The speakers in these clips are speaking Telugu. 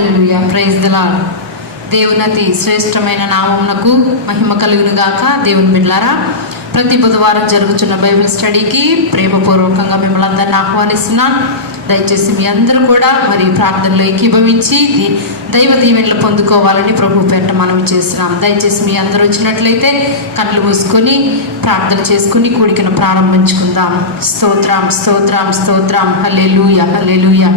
Hallelujah, praise the lord. దేవునతి శ్రేష్టమైన నామమునకు మహిమ కలుగును గాక. దేవుని బిడ్డలారా, ప్రతి బుధవారం జరుగుతున్న బైబిల్ స్టడీకి ప్రేమపూర్వకంగా మిమ్మల్ని అందరిని ఆహ్వానిస్తున్నాను. దయచేసి మీ అందరూ కూడా మరి ప్రార్థనలో ఏకీభవించి దైవ దీవెనలు పొందుకోవాలని ప్రభు పేరిట మనవి చేస్తున్నాం. దయచేసి మీ అందరూ వచ్చినట్లయితే కళ్ళు మూసుకొని ప్రార్థన చేసుకుని కూడికను ప్రారంభించుకుందాం. స్తోత్రం స్తోత్రం స్తోత్రం. హల్లెలూయా హల్లెలూయా.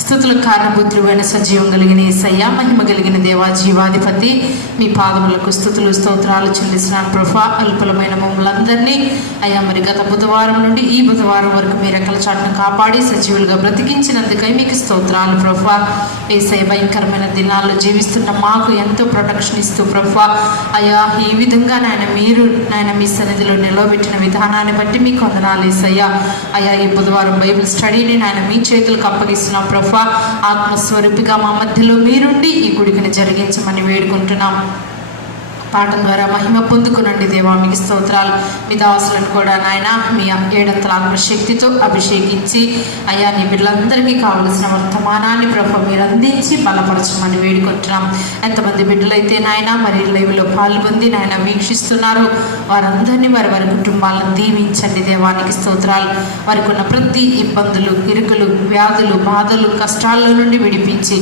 స్తుతులకు కారణభూతుడైన సజీవం కలిగిన యేసయ్య, మహిమ కలిగిన దేవా, జీవాధిపతి, మీ పాదములకు స్తుతులు స్తోత్రాలు చెల్లిస్తున్నాను ప్రభా. అల్పులమైన మమ్మల్ని అందరినీ అయ్యా మరి గత బుధవారం నుండి ఈ బుధవారం వరకు మీ రెక్కల చాటును కాపాడి సజీవులుగా బ్రతికించినందుకై మీకు స్తోత్రాలు ప్రభా. యేసయ్య, భయంకరమైన దినాల్లో జీవిస్తున్న మాకు ఎంతో ప్రొటెక్షన్ ఇస్తూ ప్రభా అయ్యా ఈ విధంగా మీరు మీ సన్నిధిలో నిలవబెట్టిన విధానాన్ని బట్టి మీకు వందనాలు యేసయ్య. అయ్యా ఈ బుధవారం బైబిల్ స్టడీని మీ చేతులకు అప్పగిస్తున్నాం ప్రభా. ఆత్మస్వరూపిగా మా మధ్యలో మీరుండి ఈ గుడికను జరిగించమని వేడుకుంటున్నాం. పాఠం ద్వారా మహిమ పొందుకునండి దేవా, మీకు స్తోత్రాలు. మీ దాసులను కూడా నాయన మీ ఏడంతల ఆత్మశక్తితో అభిషేకించి అయ్యా నీ బిడ్డలందరికీ కావలసిన వర్తమానాన్ని ప్రభు మీరు అందించి బలపరచమని వేడుకుంటున్నాం. ఎంతమంది బిడ్డలైతే నాయన మరి లైవ్లో పాల్గొంది నాయన వీక్షిస్తున్నారు, వారందరినీ వారి కుటుంబాలను దీవించండి దేవానికి స్తోత్రాలు. వారికి ఉన్న ప్రతి ఇబ్బందులు, ఇరుకులు, వ్యాధులు, బాధలు, కష్టాల్లో నుండి విడిపించి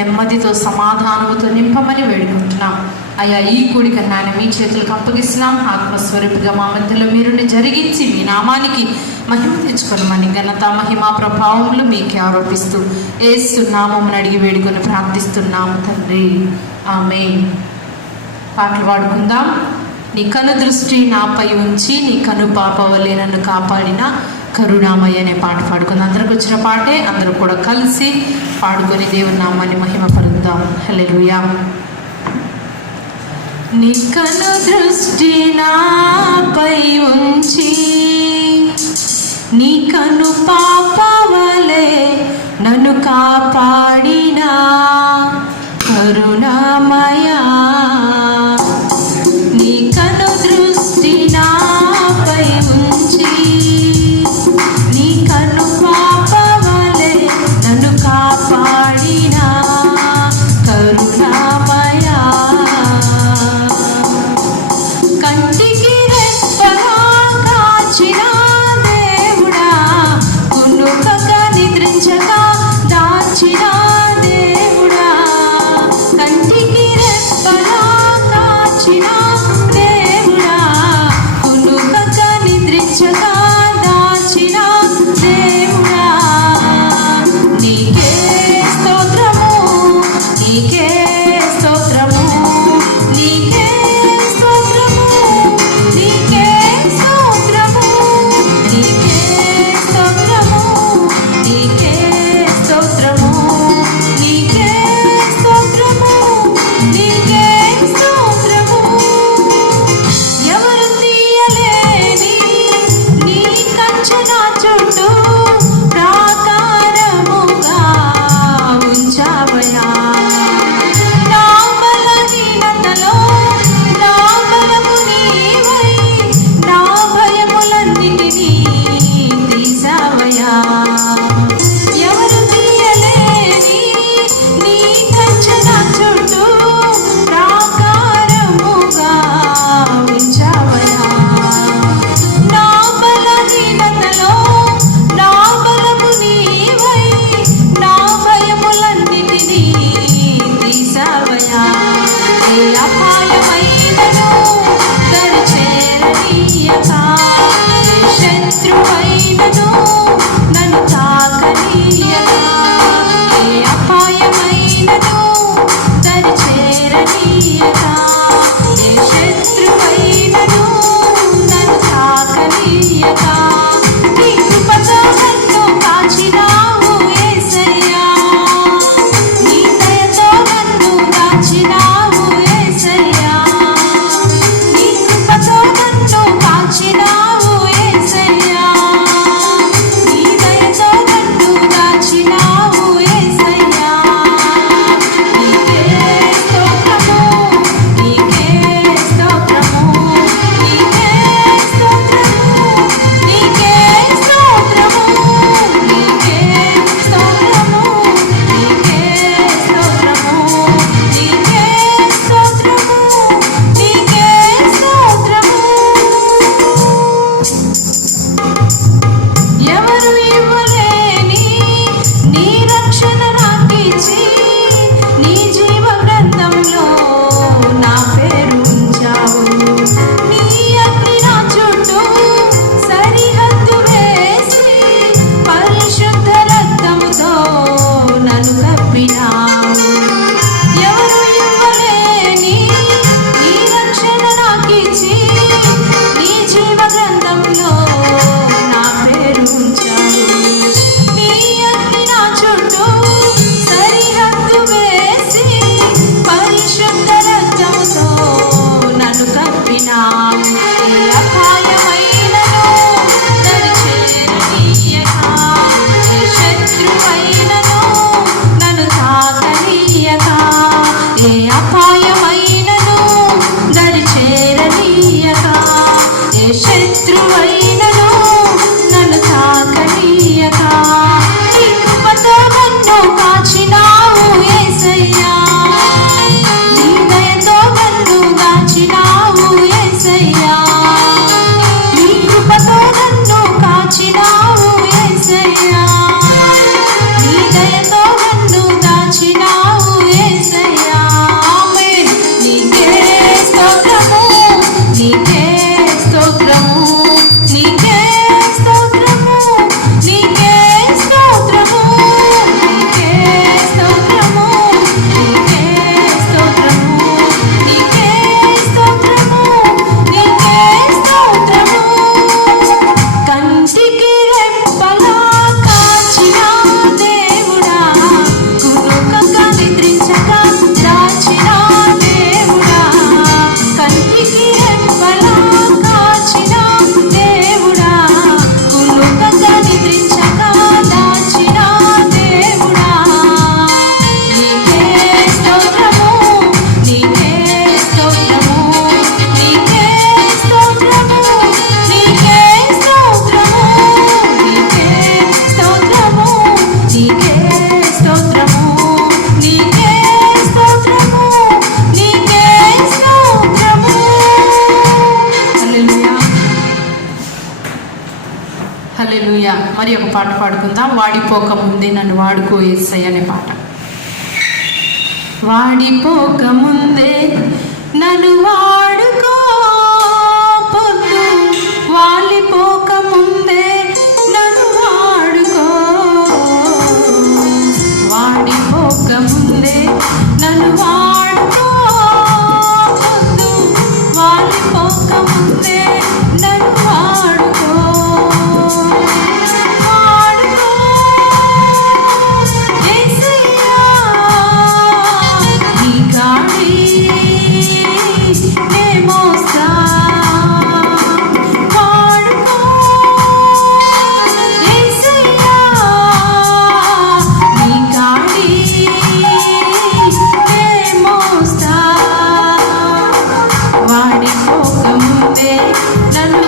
నెమ్మదితో సమాధానంతో నింపమని వేడుకుంటున్నాం. అయ్యా ఈ కూడిక నాయన మీ చేతులకు అప్పగిస్తున్నాం. ఆత్మస్వరూపిగా మా మధ్యలో మీరుని జరిగించి మీ నామానికి మహిమ తెచ్చుకోనమని ఘనత మహిమ ప్రభావములు మీకే ఆరోపిస్తూ యేసు నామమును అడిగి వేడుకొని ప్రార్థిస్తున్నాం తండ్రి, ఆమేన్. పాటలు పాడుకుందాం. నీ కను దృష్టి నాపై ఉంచి నీ కను పాపవలే నన్ను కాపాడిన కరుణామయ్య అనే పాట పాడుకుందాం. అందరికి వచ్చిన పాటే, అందరూ కూడా కలిసి పాడుకొని దేవుని నామాన్ని మహిమ పరుద్దాం. హల్లెలూయా. నీ కను దృష్టి నాపై ఉంచి నీ కను పాపవలే నన్ను కాపాడిన కరుణామయా, నీ కను దృష్టి నాపై ఉంచి నీ కను పాపవలే నన్ను కాపాడిన కరుణామయా, కంటికి రెప్పలా కాచిన దేవుడా, కునుకక నిద్రించక దాచిన దేవుడా, కంటికి రెప్పలా మరి ఒక పాట పాడుకుందాం. వాడిపోక ముందే నన్ను వాడుకో యేసయ్య అనే పాట. వాడిపోక ముందే నన్ను వాడుకో, పొద్దు వాలిపోక ముందే నన్ను వాడుకో, వాడిపోక ముందే నన్ను వాడుకో, పొద్దు వాలిపోక ముందే నన్ను వాడుకో, వాడుకో యేసయ్యా, నీ కాడి నే మోస్తా, వాడుకో యేసయ్యా, నీ కాడి నే మోస్తా, వాడిపోక ముందే నన్ను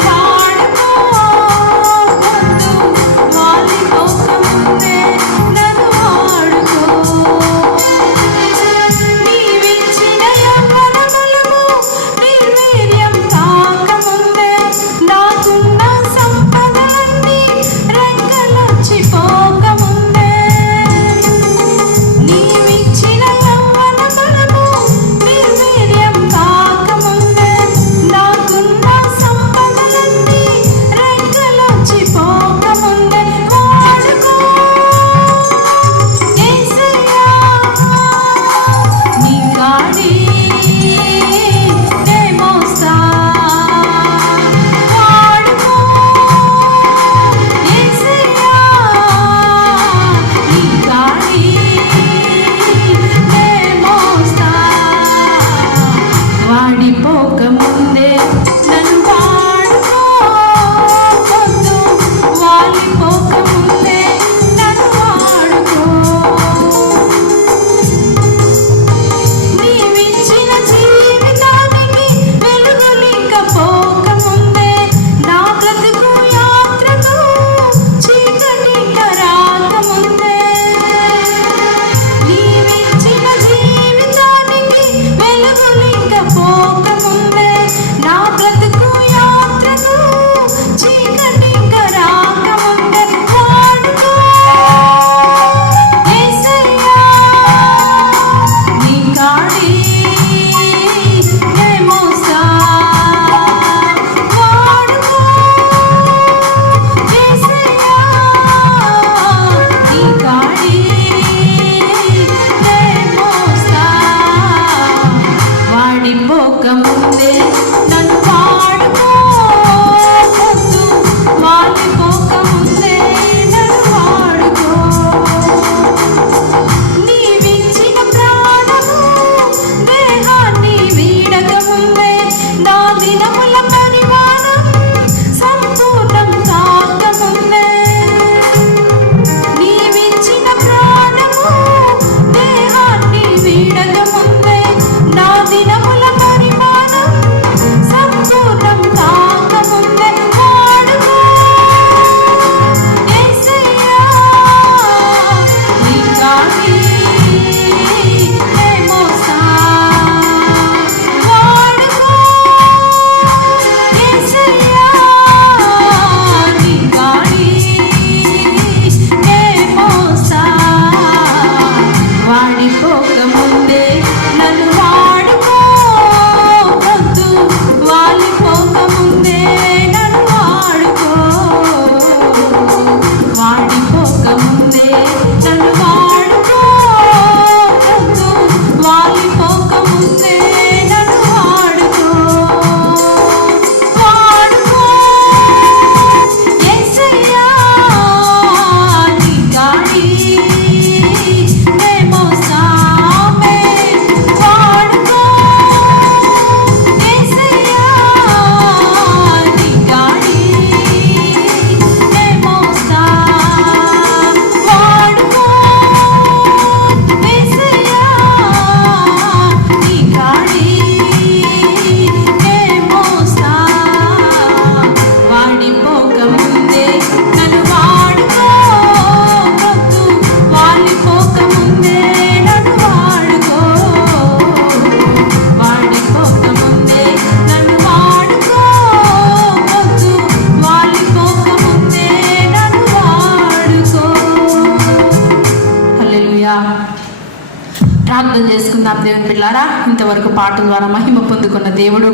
ఇంతవరకు పాటల ద్వారా మహిమ పొందుకున్న దేవుడు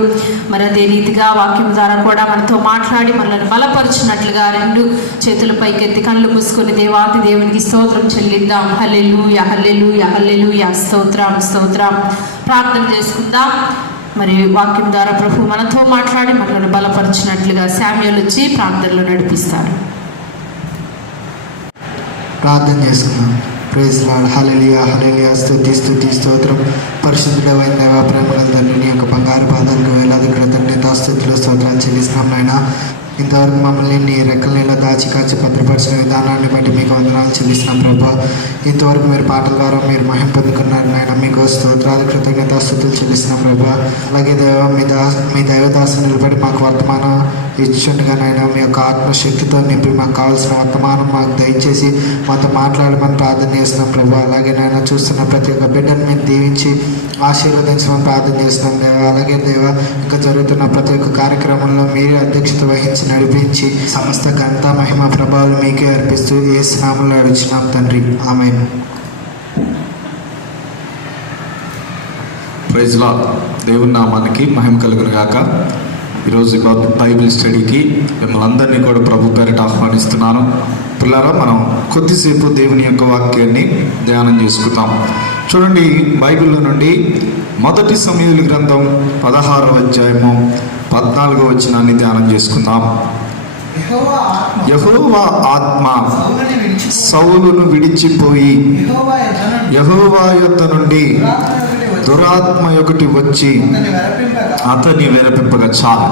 మరి అదే రీతిగా వాక్యం ద్వారా కూడా మనతో మాట్లాడి మనల్ని బలపరిచినట్లుగా రెండు చేతుల పైకెత్తి కళ్ళు మూసుకొని దేవాది దేవునికి స్తోత్రం చెల్లిద్దాం. హల్లెలూయా హల్లెలూయా హల్లెలూయా, స్తోత్రం స్తోత్రం. ప్రార్థన చేసుకుందాం. మరి వాక్యం ద్వారా ప్రభు మనతో మాట్లాడి మనల్ని బలపరిచినట్లుగా శామ్యూల్ వచ్చి ప్రార్థనలో నడిపిస్తారు. ప్రార్థన చేసుకుందాం. Praise lord. హల్లెలూయా హల్లెలూయా, స్తుతి స్తుతి స్తోత్రం. పరిశుద్ధుడైన దేవ, ప్రేమగల తండ్రి, నీ యొక్క బంగారు పాదాలకు వేలాది కృతజ్ఞత స్తుతులు స్తోత్రాలు చెల్లిస్తున్నాం నాయన. ఇంతవరకు మమ్మల్ని నీ రెక్కల నీళ్ళ దాచి కాచి భద్రపరిచిన విధానాన్ని బట్టి మీకు వందనాలు చెల్లిస్తున్నాం ప్రభా. ఇంతవరకు మీరు పాటల ద్వారా మీరు మహిమ పొందుకున్నారు నాయన. మీకు స్తోత్రాలు కృతజ్ఞత స్తుతులు చెల్లిస్తున్నాం ప్రభా. అలాగే దేవ, మీ దైవదాసుని నిలబడి మాకు వర్తమానం ఇచ్చుండగా నాయన, మీ యొక్క ఆత్మశక్తితో నింపి మాకు కావాల్సిన వర్తమానం మాకు దయచేసి మాతో మాట్లాడమని ప్రార్థన చేస్తున్నాం ప్రభా. అలాగే నాయన, చూస్తున్న ప్రతి ఒక్క బిడ్డను మీరు దీవించి ఆశీర్వదించమని ప్రార్థన చేస్తున్నాం దేవ. అలాగే దేవ, ఇంకా జరుగుతున్న ప్రతి ఒక్క కార్యక్రమంలో మీరే అధ్యక్షత వహించి నడిపించి సమస్త ఘనత మహిమ ప్రభావాలు మీకే అర్పిస్తూ యేసు నామములో అడుగుచున్నాం తండ్రి, ఆమేన్. Praise lord. దేవుని నామానికి మహిమ కలుగును గాక. ఈరోజు బైబిల్ స్టడీకి మిమ్మల్ని అందరినీ కూడా ప్రభు పేరిట ఆహ్వానిస్తున్నాను. పిల్లరా, మనం కొద్దిసేపు దేవుని యొక్క వాక్యాన్ని ధ్యానం చేసుకుందాం. చూడండి, బైబిల్లో నుండి మొదటి సమూయేలు గ్రంథం 16వ అధ్యాయము 14వ వచనాన్ని ధ్యానం చేసుకుందాం. యెహోవా ఆత్మ సౌలును విడిచిపోయి యెహోవా యొద్ద నుండి దురాత్మ ఒకటి వచ్చి అతన్ని వెరపింపగా. చాలు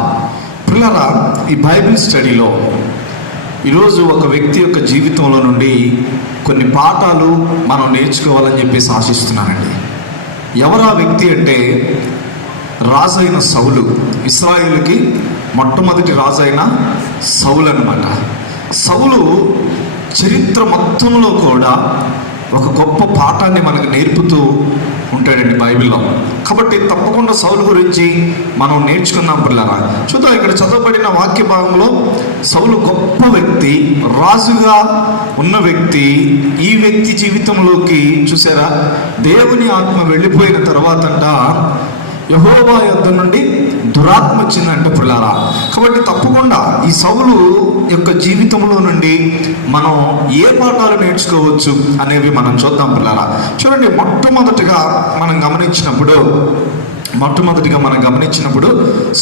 పిల్లరా, ఈ బైబిల్ స్టడీలో ఈరోజు ఒక వ్యక్తి యొక్క జీవితంలో నుండి కొన్ని పాఠాలు మనం నేర్చుకోవాలని చెప్పేసి ఆశిస్తున్నానండి. ఎవరు ఆ వ్యక్తి అంటే, రాజైన సౌలు. ఇశ్రాయేలుకి మొట్టమొదటి రాజైన సౌలు అన్నమాట. సౌలు చరిత్ర మొత్తంలో కూడా ఒక గొప్ప పాఠాన్ని మనకు నేర్పుతూ ఉంటాడండి బైబిల్లో. కాబట్టి తప్పకుండా సౌలు గురించి మనం నేర్చుకుందాం పిల్లరా. చూద్దాం, ఇక్కడ చదవబడిన వాక్య భాగంలో సౌలు గొప్ప వ్యక్తి, రాజుగా ఉన్న వ్యక్తి. ఈ వ్యక్తి జీవితంలోకి చూసారా, దేవుని ఆత్మ వెళ్ళిపోయిన తర్వాతంట యెహోవా యొద్ద నుండి దురాత్మ వచ్చిందంట పిల్లారా. కాబట్టి తప్పకుండా ఈ సౌలు యొక్క జీవితంలో నుండి మనం ఏ పాఠాలు నేర్చుకోవచ్చు అనేవి మనం చూద్దాం పిల్లారా. చూడండి, మొట్టమొదటిగా మనం గమనించినప్పుడు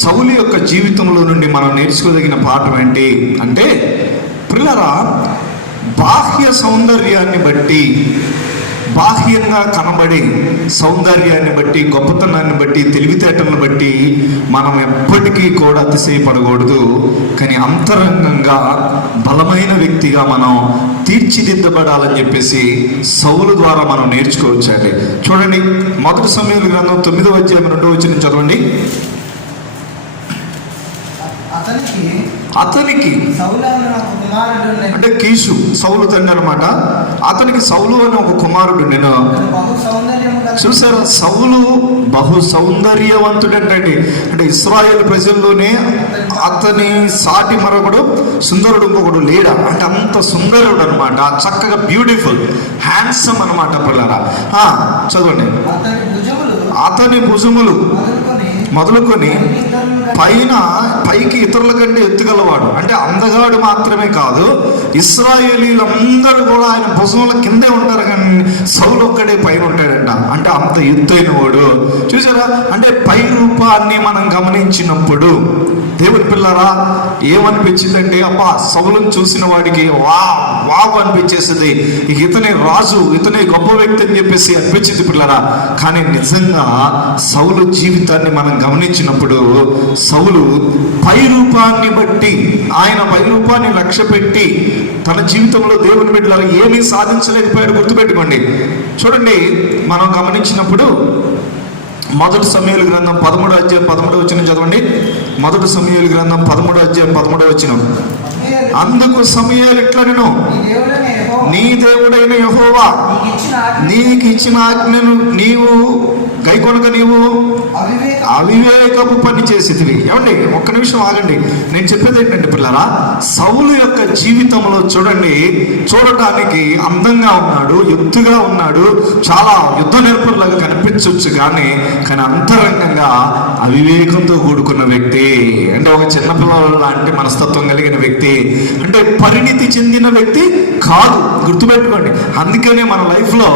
సౌలు యొక్క జీవితంలో నుండి మనం నేర్చుకోదగిన పాఠం ఏంటి అంటే పిల్లారా, బాహ్య సౌందర్యాన్ని బట్టి, బాహ్యంగా కనబడి సౌందర్యాన్ని బట్టి, గొప్పతనాన్ని బట్టి, తెలివితేటలను బట్టి మనం ఎప్పటికీ కూడా అతిశయపడకూడదు. కానీ అంతరంగంగా బలమైన వ్యక్తిగా మనం తీర్చిదిద్దబడాలని చెప్పేసి సౌలు ద్వారా మనం నేర్చుకోవచ్చండి. చూడండి, మొదటి సమూయేలు గ్రంథం 9వ అధ్యాయం 2వ వచనం చదవండి. అతనికి అంటే కీషు సౌలు తండ్రి అనమాట. అతనికి సౌలు అని ఒక కుమారుడు. నేను చూసారా, సౌలు బహు సౌందర్యవంతుడంటండి. అంటే ఇశ్రాయేలు ప్రజల్లోనే అతని సాటి మరొకడు సుందరుడు ఇంకొకడు లేడా. అంటే అంత సుందరుడు అనమాట, చక్కగా బ్యూటిఫుల్, హ్యాండ్సమ్ అనమాట పిల్లరా. చదవండి, అతని భుజములు మొదలుకొని పైకి ఇతరుల కంటే ఎత్తుగలవాడు. అంటే అందగాడు మాత్రమే కాదు, ఇశ్రాయేలీలందరూ కూడా ఆయన భుజముల కిందే ఉంటారు, కానీ సౌలు ఒక్కడే పైన ఉంటాడంట. అంటే అంత ఎత్తైన వాడు. చూసారా, అంటే పై రూపాన్ని మనం గమనించినప్పుడు దేవుని పిల్లరా ఏమనిపించిందంటే, అబ్బా సౌలును చూసిన వాడికి వావ్ అనిపించేసింది. ఇతనే రాజు, ఇతనే గొప్ప వ్యక్తి అని చెప్పేసి అనిపించింది పిల్లరా. కానీ నిజంగా సౌలు జీవితాన్ని మనం గమనించినప్పుడు సౌలు పై రూపాన్ని బట్టి, ఆయన పై రూపాన్ని లక్ష్య పెట్టి తన జీవితంలో దేవుని బిడ్డలారా ఏమీ సాధించలేకపోయాడు. గుర్తుపెట్టుకోండి. చూడండి, మనం గమనించినప్పుడు మొదటి సమూయేలు గ్రంథం 13వ అధ్యాయం 13వ వచనం చదవండి. మొదటి సమూయేలు గ్రంథం 13వ అధ్యాయం 13వ వచనం. అందుకు సమూయేలు ఇట్లనెను, నీ దేవుడైన యెహోవా నీకు ఇచ్చిన ఆజ్ఞను నీవు గైకొనక నీవు అవివేకపు పని చేసేదివి. ఏమండి, ఒక్క నిమిషం ఆగండి. నేను చెప్పేది ఏంటంటే పిల్లరా, సౌలు యొక్క జీవితంలో చూడటానికి అందంగా ఉన్నాడు, ఎత్తుగా ఉన్నాడు, చాలా యుద్ధ నేర్పరులాగా కనిపించవచ్చు, కానీ అంతరంగంగా అవివేకంతో కూడుకున్న వ్యక్తి. అంటే ఒక చిన్నపిల్లల లాంటి మనస్తత్వం కలిగిన వ్యక్తి, అంటే పరిణితి చెందిన వ్యక్తి కాదు. గుర్తుపెట్టుకోండి. అందుకనే మన లైఫ్లో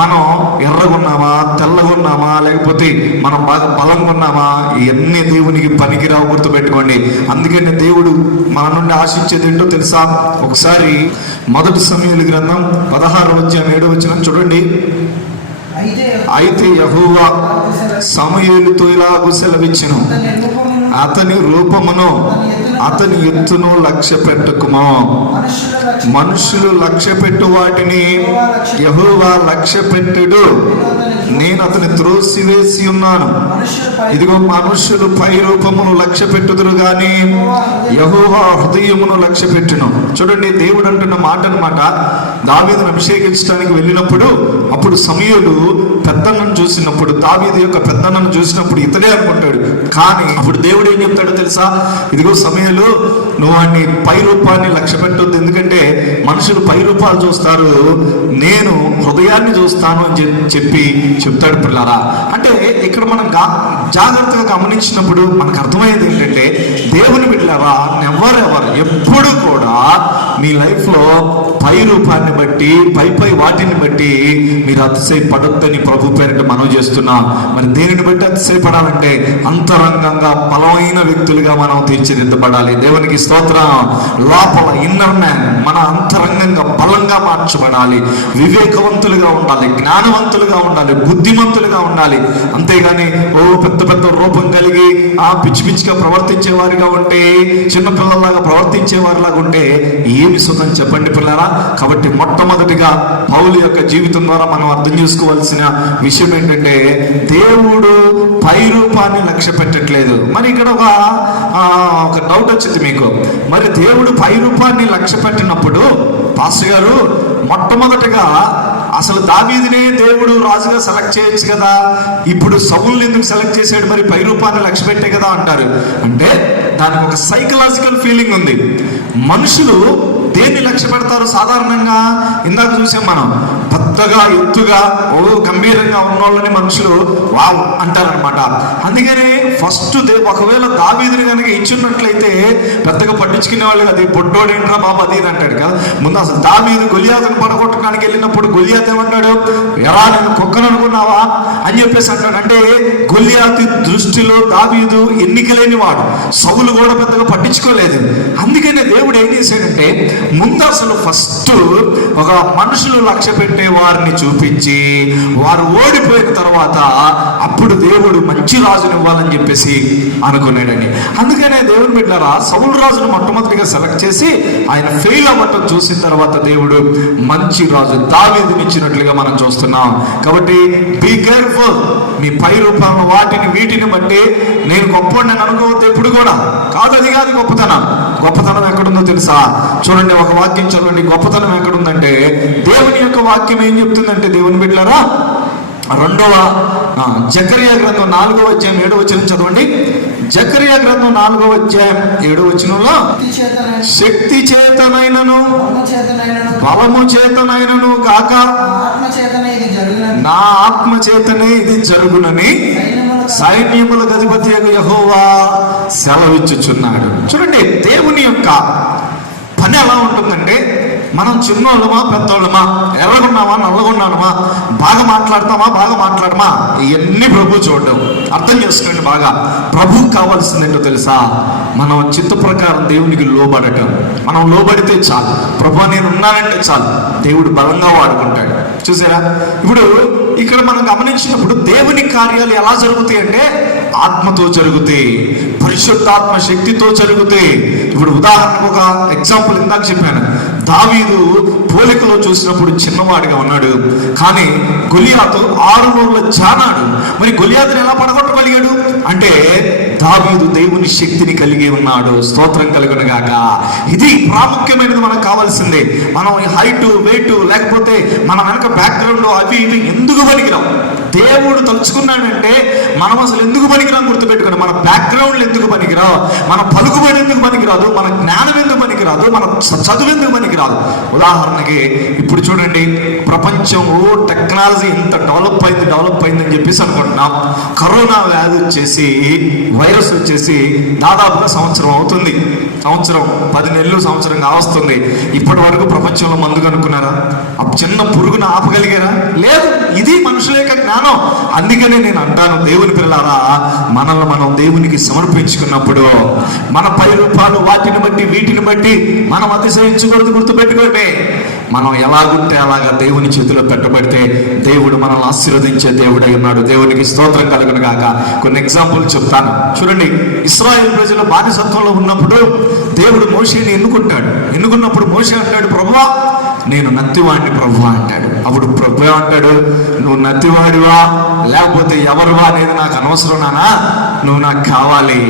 మనం ఎర్రగున్నామా, తెల్లగున్నామా, లేకపోతే మనం బాగా బలంగా ఉన్నామా, ఇవన్నీ దేవునికి పనికిరావు. గుర్తుపెట్టుకోండి. అందుకనే దేవుడు మన నుండి ఆశించేది ఏంటో తెలుసా? ఒకసారి 1 సమూయేలు గ్రంథం 16వ అధ్యాయం 7వ వచనం చూడండి. అయితే యెహోవా సమూయేలుతో ఇలాగు సెలవిచ్చెను, అతని రూపమును అతని ఎత్తును లక్ష్య పెట్టుకుము. మనుషులు లక్ష్య పెట్టు వాటిని యెహోవా లక్ష్య పెట్టుడు. నేను అతని త్రోసివేసి ఉన్నాను. ఇదిగో మనుషులు పై రూపమును లక్ష్య పెట్టుదురు గాని యెహోవా హృదయమును లక్ష్య పెట్టును. చూడండి, దేవుడు అంటున్న మాట అన్నమాట. దావీదును అభిషేకించడానికి వెళ్ళినప్పుడు అప్పుడు సమూయేలు పెద్దన్నను చూసినప్పుడు, దావీదు యొక్క పెద్దన్నను చూసినప్పుడు ఇతడే అనుకుంటాడు. కానీ అప్పుడు దేవుడు ఏం చెప్తాడో తెలుసా? ఇదిగో సమూయేలు, నువ్వు వాడిని పై రూపాన్ని లక్ష్య పెట్టొద్దు, ఎందుకంటే మనుషులు పై రూపాలు చూస్తారు, నేను హృదయాన్ని చూస్తాను అని చెప్పి చెప్తాడు పిల్లరా. అంటే ఇక్కడ మనం జాగ్రత్తగా గమనించినప్పుడు మనకు అర్థమయ్యేది ఏంటంటే, దేవుని బిడ్డలారా, ఎవరెవరు ఎప్పుడు కూడా మీ లైఫ్లో పై రూపాన్ని బట్టి పై వాటిని బట్టి మీరు అతిశయపడొద్దని ప్రభు పేరిట మనం చేస్తున్నాం. మరి దేనిని బట్టి అతిశయపడాలంటే అంతరంగంగా బలమైన వ్యక్తులుగా మనం తీర్చిదిద్దబడాలి. దేవునికి స్తోత్రం. లోపల ఇన్నర్ మ్యాన్ మన అంతరంగంగా బలంగా మార్చబడాలి, వివేకవంతులుగా ఉండాలి, జ్ఞానవంతులుగా ఉండాలి, బుద్ధిమంతులుగా ఉండాలి. అంతేగాని పెద్ద రూపం కలిగి పిచ్చిగా ప్రవర్తించే వారిగా ఉంటే, చిన్నపిల్లలాగా ప్రవర్తించే వారిలాగా ఉంటే ఏమి సుతం చెప్పండి పిల్లరా. కాబట్టి మొట్టమొదటిగా పౌలు యొక్క జీవితం ద్వారా మనం అర్థం చేసుకోవాల్సిన విషయం ఏంటంటే, దేవుడు పై రూపాన్ని లక్ష్య పెట్టట్లేదు. మరి ఇక్కడ ఒక డౌట్ వచ్చింది మీకు. మరి దేవుడు పై రూపాన్ని లక్ష్య పెట్టినప్పుడు పాస్టర్ గారు, మొట్టమొదటిగా అసలు దావీదునే దేవుడు రాజుగా సెలెక్ట్ చేయొచ్చు కదా, ఇప్పుడు సౌలుని ఎందుకు సెలెక్ట్ చేశాడు? మరి పై రూపాన్ని లక్ష్య పెట్టే కదా అంటారు. అంటే దానికి ఒక సైకలాజికల్ ఫీలింగ్ ఉంది. మనుషులు దేన్ని లక్ష్య పెడతారు సాధారణంగా? ఇందాక చూసాం మనం, పెద్దగా ఎత్తుగా గంభీరంగా ఉన్నోళ్ళని మనుషులు వావ్ అంటారనమాట. అందుకని ఫస్ట్ ఒకవేళ దావీదుని కనుక ఇచ్చున్నట్లయితే పెద్దగా పట్టించుకునే వాళ్ళు, అది బొడ్డోడేంట్రా బాబు అది ఇది అంటాడు కదా. ముందు అసలు దావీదు గొలియాతును పడగొట్టడానికి వెళ్ళినప్పుడు గొలియాతు ఏమంటాడు? ఎలా, నేను కుక్కను అనుకున్నావా అని చెప్పేసి అంటాడు. అంటే గొలియాతు దృష్టిలో దావీదు ఎన్నికలేని వాడు, సౌలు కూడా పెద్దగా పట్టించుకోలేదు. అందుకనే దేవుడు ఏం చేశాడంటే, ముందు అసలు ఫస్ట్ ఒక మనుషులు లక్ష్య పెట్టే వారిని చూపించి వారు ఓడిపోయిన తర్వాత అప్పుడు దేవుడు మంచి రాజుని ఇవ్వాలని చెప్పేసి అనుకున్నాడని. అందుకనే దేవుని బిడ్డలారా, సౌలు రాజును మొట్టమొదటిగా సెలెక్ట్ చేసి ఆయన ఫెయిల్ అవ్వటం చూసిన తర్వాత దేవుడు మంచి రాజు దావీదుని ఇచ్చినట్లుగా మనం చూస్తున్నాం. కాబట్టి బీ కేర్ఫుల్. మీ పై రూపాలను వీటిని బట్టి నేను గొప్పవాడిని అనుకోవద్దు ఎప్పుడు కూడా. కాదు, అది కాదు గొప్పతనం. గొప్పతనం ఎక్కడుందో తెలుసా? చూడండి, ఒక వాక్యం చదవండి. గొప్పతనం ఎక్కడుందంటే, దేవుని యొక్క వాక్యం ఏం చెప్తుందంటే, దేవుని బిడ్డలారా, జకరియా గ్రంథం 4వ అధ్యాయం 7వ వచనం చదవండి. జకరియా గ్రంథం 4వ అధ్యాయం 7వ వచనంలో, శక్తి చేతనైనను బలము చేతనైనను కాక నా ఆత్మ చేతనే ఇది జరుగునని సైన్యములకు అధిపతి యెహోవా సెలవిచ్చుచున్నాడు. చూడండి, దేవుని యొక్క పని ఎలా ఉంటుందంటే, మనం చిన్నోళ్ళమా పెద్దోళ్ళమా, ఎర్రగున్నామా నల్లగున్నామా, బాగా మాట్లాడమా, ఇవన్నీ ప్రభు చూడడం. అర్థం చేసుకోండి బాగా. ప్రభువు కావాల్సిందేంటో తెలుసా? మనం చిత్త ప్రకారం దేవునికి లోబడటం. మనం లోబడితే చాలు. ప్రభు నేను ఉన్నానంటే చాలు, దేవుడు బలంగా వాడుకుంటాడు. చూసారా? ఇప్పుడు ఇక్కడ మనం గమనించినప్పుడు దేవుని కార్యాలు ఎలా జరుగుతాయి అంటే, ఆత్మతో జరుగుతాయి, పరిశుద్ధాత్మ శక్తితో జరుగుతాయి. ఇప్పుడు ఉదాహరణకు ఒక ఎగ్జాంపుల్ ఇందాక చెప్పాను. దావీదు పోలికలో చూసినప్పుడు చిన్నవాడిగా ఉన్నాడు, కానీ గొలియాతు 6 రోజుల జానాడు. మరి గొలియాతుని ఎలా పడగొట్టగలిగాడు అంటే, దావీదు దేవుని శక్తిని కలిగి ఉన్నాడు. స్తోత్రం కలుగును గాక. ఇది ప్రాముఖ్యమైనది మనకు కావాల్సిందే. మనం హైట్ వెయిట్ లేకపోతే మన వెనక బ్యాక్గ్రౌండ్ అవి ఇవి ఎందుకు పనికిరాం. దేవుడు తలుచుకున్నాడంటే మనం అసలు ఎందుకు పనికిరాం గుర్తుపెట్టుకోండి. మన బ్యాక్గ్రౌండ్లు ఎందుకు పనికిరావు, మన పలుకుబడి ఎందుకు పనికిరాదు, మన జ్ఞానం ఎందుకు పనికిరాదు, మన చదువు ఎందుకు పనికిరాదు. ఉదాహరణకి ఇప్పుడు చూడండి, ప్రపంచం టెక్నాలజీ ఇంత డెవలప్ అయిందని చెప్పేసి అనుకుంటున్నాం. కరోనా వ్యాధి వచ్చేసి, వైరస్ వచ్చేసి దాదాపుగా సంవత్సరం అవుతుంది. సంవత్సరం 10 నెలలు సంవత్సరం కావస్తుంది. ఇప్పటి వరకు ప్రపంచంలో మందు కనుక్కున్నారా? చిన్న పురుగును ఆపగలిగారా? లేదు. ఇది మనుషుల యొక్క జ్ఞానం. అందుకనే నేను అంటాను, దేవుని పిల్లలారా, మనల్ని మనం దేవునికి సమర్పించుకున్నప్పుడు మన పై రూపాలు వాటిని బట్టి వీటిని బట్టి మనం అతిశయించకూడదు. గుర్తుపెట్టుకోండి, మనం ఎలాగుంటే అలాగా దేవుని చేతిలో పెట్టబడితే దేవుడు మనల్ని ఆశీర్వదించే దేవుడై ఉన్నాడు. దేవునికి స్తోత్రం కలుగును గాక. కొన్ని ఎగ్జాంపుల్ చెప్తాను చూడండి. ఇశ్రాయేలు ప్రజలు బానిసత్వంలో ఉన్నప్పుడు దేవుడు మోషేని ఎన్నుకున్నప్పుడు మోషే అంటాడు, ప్రభువా నేను నత్తివాడిని ప్రభువా అంటాడు. అప్పుడు ప్రభు అంటాడు, నువ్వు నత్తివాడివా లేకపోతే ఎవరువా అనేది నాకు అనవసరం నానా, నువ్వు నాకు కావాలి.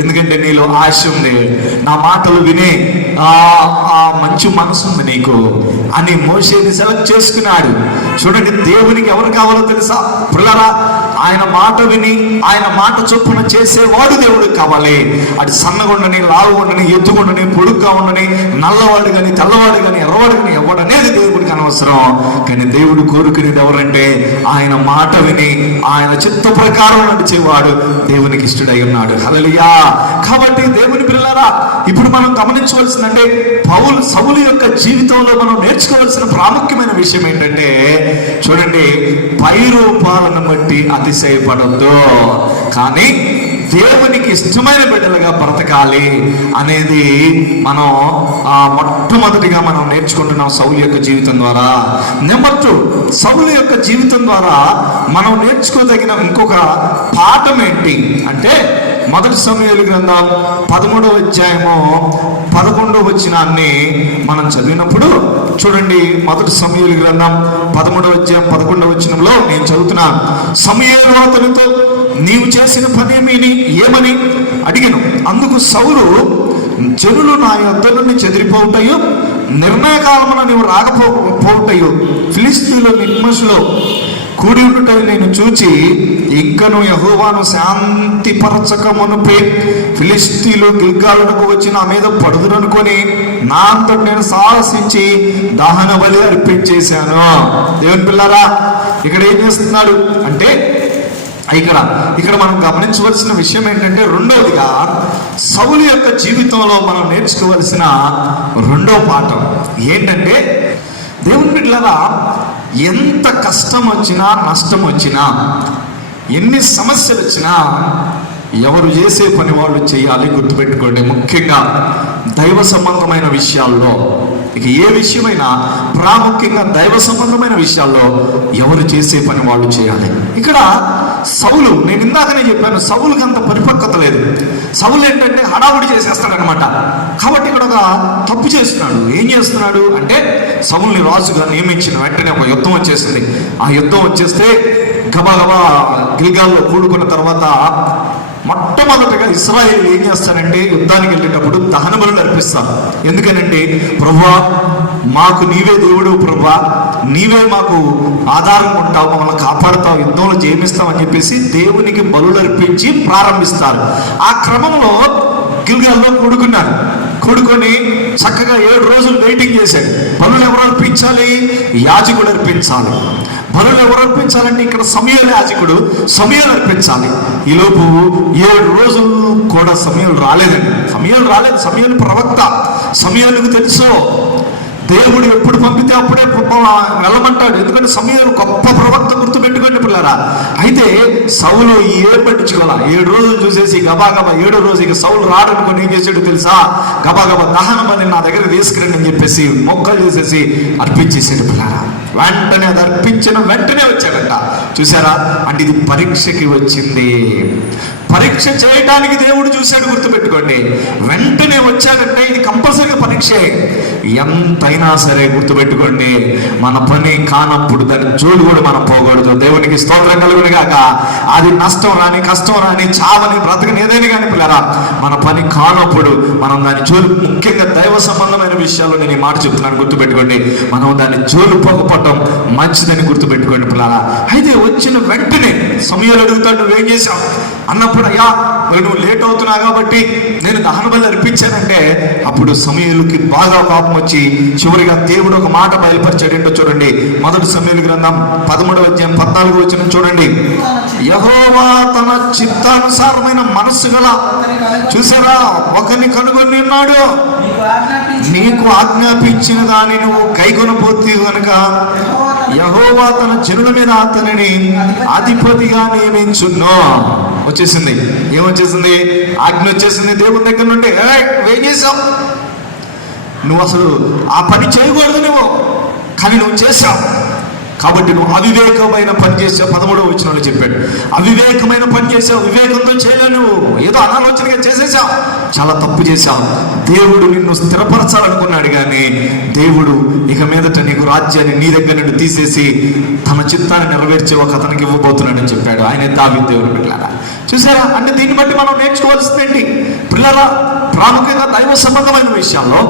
ఎందుకంటే నీలో ఆశ ఉంది, నా మాటలు వినే ఆ మంచి మనసు ఉంది నీకు అని మోషేని సెలెక్ట్ చేసుకున్నాడు. చూడండి, దేవునికి ఎవరు కావాలో తెలుసా పిల్లరా? ఆయన మాట విని ఆయన మాట చొప్పున చేసేవాడు దేవుడికి కావాలి. అది సన్నగుండని, లావుగుండని, ఎత్తుగుండని, పొడుగ్గా ఉండని, నల్లవాడు కానీ తెల్లవాడు కానీ ఎర్రవాడు కానీ ఎవడనేది దేవుడికి అనవసరం. కానీ దేవుడు కోరుకునేది ఎవరంటే ఆయన మాట విని ఆయన చిత్త ప్రకారం నడిచేవాడు దేవునికి ఇష్టడై ఉన్నాడు. హల్లెలూయా. కాబట్టి దేవుని పిల్లలారా, ఇప్పుడు మనం గమనించవలసిందంటే సౌలు యొక్క జీవితంలో మనం నేర్చుకోవాల్సిన ప్రాముఖ్యమైన విషయం ఏంటంటే, చూడండి, పై రూపాలను బట్టి అతిశయపడద్దు, కానీ దేవునికి ఇష్టమైన బిడ్డలుగా బ్రతకాలి అనేది మనం మొట్టమొదటిగా మనం నేర్చుకుంటున్నాం సౌలు యొక్క జీవితం ద్వారా. నెంబర్ 2, సౌలు యొక్క జీవితం ద్వారా మనం నేర్చుకోదగిన ఇంకొక పాఠం ఏంటి అంటే, మొదటి సమూయేలు గ్రంథం 13వ అధ్యాయము 11వ వచనాన్ని మనం చదివినప్పుడు చూడండి. మొదటి సమూయేలు గ్రంథం 13వ అధ్యాయం 11వ వచనంలో నేను చదువుతున్నాను. సమూయేలు అతనితో నీవు చేసిన పని ఏమని అడిగాను. అందుకు సౌలు, జనులు నా యొద్ద నుండి చెదిరిపోవుటయో, నిర్ణయకాలమున నీవు రాకపోవుటయో, ఫిలిష్తీయుల మిక్మషులో కూడి ఉండుటని నేను చూచి, ఇంకను యెహోవాను శాంతిపరచక మునుపే ఫిలిష్తీయులు గిల్గాలునకు వచ్చి నా మీద పడుదురనుకొని నా అంతటి నేను సాహసించి దహన బలి అర్పించేశాను. దేవుని పిల్లరా, ఇక్కడ ఏం చేస్తున్నాడు అంటే, ఇక్కడ మనం గమనించవలసిన విషయం ఏంటంటే, రెండవదిగా సౌలు యొక్క జీవితంలో మనం నేర్చుకోవలసిన రెండో పాఠం ఏంటంటే, దేవుని బిడ్డలారా, ఎంత కష్టం వచ్చినా నష్టం వచ్చినా ఎన్ని సమస్యలు వచ్చినా ఎవరు చేసే పని వాళ్ళు చేయాలి. గుర్తుపెట్టుకోండి, ముఖ్యంగా దైవ సంబంధమైన విషయాల్లో, ఇక ఏ విషయమైనా ప్రాముఖ్యంగా దైవ సంబంధమైన విషయాల్లో ఎవరు చేసే పని వాళ్ళు చేయాలి. ఇక్కడ సౌలు, నేను ఇందాకనే చెప్పాను, సౌలుకి అంత పరిపక్వత లేదు. సౌలు ఏంటంటే హడావుడి చేసేస్తాడనమాట. కాబట్టి ఇక్కడ ఒక తప్పు చేస్తున్నాడు. ఏం చేస్తున్నాడు అంటే, సౌలుని రాజుగా నియమించిన వెంటనే ఒక యుద్ధం వచ్చేసింది. ఆ యుద్ధం వచ్చేస్తే గబగబా గిల్గాల్లో కూడుకున్న తర్వాత మొట్టమొదటిగా ఇశ్రాయేలు ఏం చేస్తారంటే, యుద్ధానికి వెళ్ళేటప్పుడు దహన బలులు అర్పిస్తారు. ఎందుకనంటే, ప్రభువా మాకు నీవే దేవుడు, ప్రభువా నీవే మాకు ఆధారం ఉంటావు, మమ్మల్ని కాపాడుతావు, యుద్ధంలో జయమిస్తావు అని చెప్పేసి దేవునికి బలులు అర్పించి ప్రారంభిస్తారు. ఆ క్రమంలో గిల్గాల్లో కూడుకొని చక్కగా 7 రోజులు వెయిటింగ్ చేశాడు. బలులు ఎవరు అర్పించాలి? యాజకుడు అర్పించాలి. బలులు ఎవరు అర్పించాలంటే ఇక్కడ సమూయేలు యాజకుడు, సమూయేలు అర్పించాలి. ఈలోపు 7 రోజులు కూడా సమూయేలు రాలేదండి. సమూయేలు ప్రవక్త. సమూయేలుకు తెలుసు దేవుడు ఎప్పుడు పంపితే అప్పుడే వెళ్ళమంటాడు. ఎందుకంటే సమూయేలు గొప్ప ప్రవక్త, గుర్తుపెట్టుకోండి పిల్లరా. అయితే సౌలు ఏం పట్టించుకోవాలా? 7 రోజులు చూసేసి గబాగబా 7వ రోజు ఇక సౌలు రాడనుకొని ఏం చేసాడు తెలుసా? గబాగబా దహనం అని నా దగ్గర తీసుకురండి అని చెప్పేసి మొక్కలు చేసేసి అర్పించేసాడు పిల్లరా. వెంటనే అది అర్పించిన వెంటనే వచ్చాడంట. చూసారా? అంటే ఇది పరీక్షకి వచ్చింది. పరీక్ష చేయడానికి దేవుడు చూశాడు. గుర్తుపెట్టుకోండి, వెంటనే వచ్చాడంటే ఇది కంపల్సరీగా పరీక్షే. ఎంతైనా సరే గుర్తుపెట్టుకోండి, మన పని కానప్పుడు దాని జోలు కూడా మనం పోకూడదు. దేవునికి స్తోత్రం కలుగును గాక. అది నష్టం రాని, కష్టం రాని, చావని, బ్రతకని, ఏదైనా కానీ పిల్లరా, మన పని కానప్పుడు మనం దాని జోలు, ముఖ్యంగా దైవ సంబంధమైన విషయాల్లో నేను ఈ మాట చెప్తున్నాను, గుర్తుపెట్టుకోండి. మనం దాన్ని జోలు పోకపోవటం మంచిదని గుర్తుపెట్టుకోండి పిల్లరా. అయితే వచ్చిన వెంటనే సమయాలు అడుగుతాడు, నువ్వేం చేశావు అన్నప్పుడు, అయ్యా మరి నువ్వు లేట్ అవుతున్నావు కాబట్టి నేను దహన బలి అర్పించానంటే, అప్పుడు సమయాలకి బాగా కోపం వచ్చి చివరిగా దేవుడు ఒక మాట బయలుపరిచాడు. ఏంటో చూడండి, మొదటి సమయాల గ్రంథం 13వ అధ్యాయం 14వ వచనం చూడండి. యెహోవా తన చిత్తానుసారమైన మనస్సు గల, చూసారా, ఒకరిని కనుగొని ఉన్నాడు, నీకు ఆజ్ఞాపించిన దాన్ని నువ్వు కైకొనపోతే కనుక యెహోవా తన జనుల మీద అతనిని అధిపతిగా నియమించును. వచ్చేసింది, ఏమొచ్చేసింది? ఆజ్ఞ వచ్చేసింది దేవుని దగ్గర నుండి. నువ్వేం చేసావు? నువ్వు అసలు ఆ పని చేయకూడదు నువ్వు, కానీ నువ్వు చేశావు కాబట్టి నువ్వు అవివేకమైన పని చేసావు. 13వ వచనంలో చెప్పాడు, అవివేకమైన పని చేసావు, వివేకంతో చేయలేవు, నువ్వు ఏదో అనాలోచనగా చేసేసావు, చాలా తప్పు చేశావు. దేవుడు నిన్ను స్థిరపరచాలనుకున్నాడు, కానీ దేవుడు ఇక మీదట నీకు రాజ్యాన్ని నీ దగ్గర నుండి తీసేసి తన చిత్తాన్ని నెరవేర్చే ఒక అతనికి ఇవ్వబోతున్నాడని చెప్పాడు. ఆయన దావీదు దేవుడు పిల్లరా. చూసారా? అంటే దీన్ని బట్టి మనం నేర్చుకోవాల్సిందేంటి పిల్లరా? ప్రాముఖ్యంగా దైవ సంబంధమైన విషయాల్లో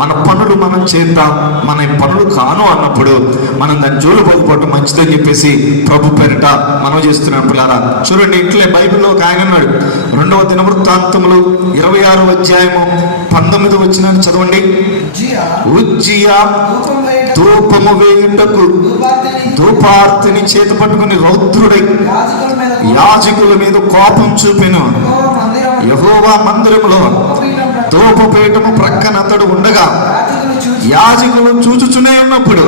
మన పనులు మనం చేద్దాం, మన పనులు కాను అన్నప్పుడు మనం దాన్ని జోలు పోకపోవటం మంచిదని చెప్పేసి ప్రభు పేరిట మనం చేస్తున్నాం పిల్లరా. చూడండి, ఇట్లే బైబిల్లో ఒక ఆయన ఉన్నాడు. 2వ దినవృత్తాంతములు 26వ అధ్యాయము 19వ వచనాన్ని చదవండి. ఉజ్జియా ధూపము వేయుటకు ధూపార్తిని చేత పట్టుకుని రౌద్రుడై యాజకుల మీద కోపం చూపెను. యెహోవా మందిరములో ధూపపీఠము ప్రక్కన అతడు ఉండగా యాజకులు చూచుచునే ఉన్నప్పుడు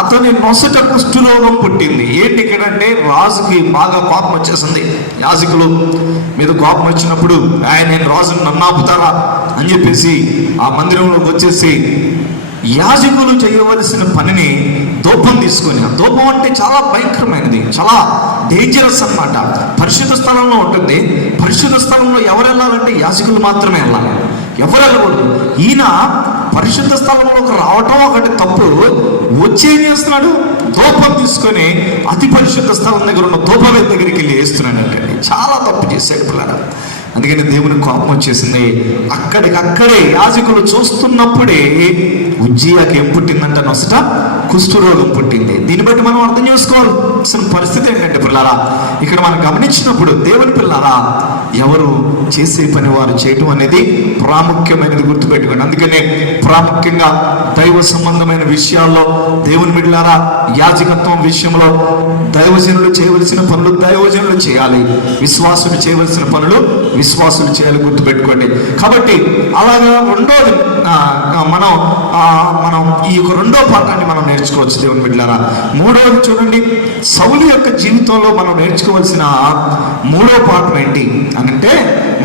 అతని నొసట కుష్ఠరోగం పుట్టింది. ఏంటి ఇక్కడంటే, రాజుకి బాగా కోపం వచ్చేసింది. యాజకులు మీద కోపం వచ్చినప్పుడు ఆయన, నేను రాజును నన్ను ఆపుతారా అని చెప్పేసి ఆ మందిరంలోకి వచ్చేసి యాజకులు చేయవలసిన పనిని ధూపం తీసుకొని, ఆ ధూపం అంటే చాలా భయంకరమైనది, చాలా డేంజరస్ అన్నమాట. పరిశుద్ధ స్థలంలో ఉంటుంది. పరిశుద్ధ స్థలంలో ఎవరు వెళ్ళాలంటే యాజకులు మాత్రమే వెళ్ళాలి, ఎవరు వెళ్ళకూడదు. ఈయన పరిశుద్ధ స్థలంలోకి రావటం ఒకటి తప్పు, వచ్చేం చేస్తున్నాడు? ధూపం తీసుకొని అతి పరిశుద్ధ స్థలం దగ్గర ఉన్న ధూపవేత్త దగ్గరికి వెళ్ళి వేస్తున్నాడు. అంటే చాలా తప్పు చేశాడు పిల్లలు. అందుకని దేవుని కోపం వచ్చేసింది. అక్కడికక్కడే యాజకులు చూస్తున్నప్పుడే ఉజ్జియాకి ఏం పుట్టిందంట? నొసట కుష్ఠరోగం పుట్టింది. దీన్ని బట్టి మనం అర్థం చేసుకోవాలి అసలు పరిస్థితి ఏంటంటే పిల్లారా, ఇక్కడ మనం గమనించినప్పుడు దేవుని పిల్లారా, ఎవరు చేసే పని వారు చేయటం అనేది ప్రాముఖ్యమైనది, గుర్తుపెట్టుకోండి. అందుకనే ప్రాముఖ్యంగా దైవ సంబంధమైన విషయాల్లో దేవుని బిడ్డలారా, యాజకత్వం విషయంలో దైవజనులు చేయవలసిన పనులు దైవజనులు చేయాలి, విశ్వాసులు చేయవలసిన పనులు విశ్వాసులు చేయాలి, గుర్తుపెట్టుకోండి. కాబట్టి అలాగా రెండోది మనం ఈ యొక్క రెండో పాఠాన్ని మనం నేర్చుకోవచ్చు దేవుని బిడ్డలారా. మూడోది చూడండి, సౌలు యొక్క జీవితంలో మనం నేర్చుకోవాల్సిన మూడో పాఠం ఏంటి అని అంటే,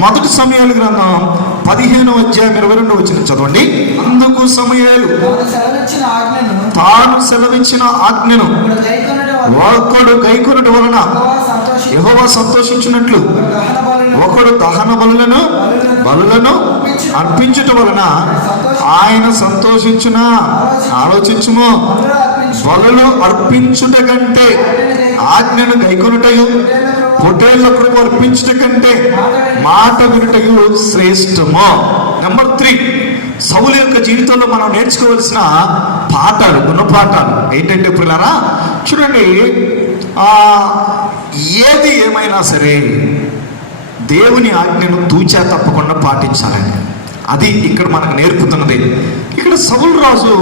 మొదటి సమయాల గ్రంథం 15వ అధ్యాయం 22వ వచనం చదవండి. అందుకు సమయాలు తాను సెలవిచ్చిన ఆజ్ఞను ఒకడు గైకొనుట వలన యెహోవా సంతోషించినట్లు ఒకడు దహన బలులను అర్పించుట వలన ఆయన సంతోషించున. ఆలోచించుము, బలులు అర్పించుట కంటే ఆజ్ఞను గైకొనుటయు పొట్టేళ్ల ప్రభు అర్పించుట కంటే మాట వినుటయు శ్రేష్టము. నెంబర్ 3, సౌలు యొక్క జీవితంలో మనం నేర్చుకోవాల్సిన పాఠాలు, గుణపాఠాలు ఏంటంటే పిల్లరా, చూడండి, ఏది ఏమైనా సరే దేవుని ఆజ్ఞను తూచా తప్పకుండా పాటించాలండి. అది ఇక్కడ మనకు నేర్పుతున్నది. ఇక్కడ సౌలు రాజు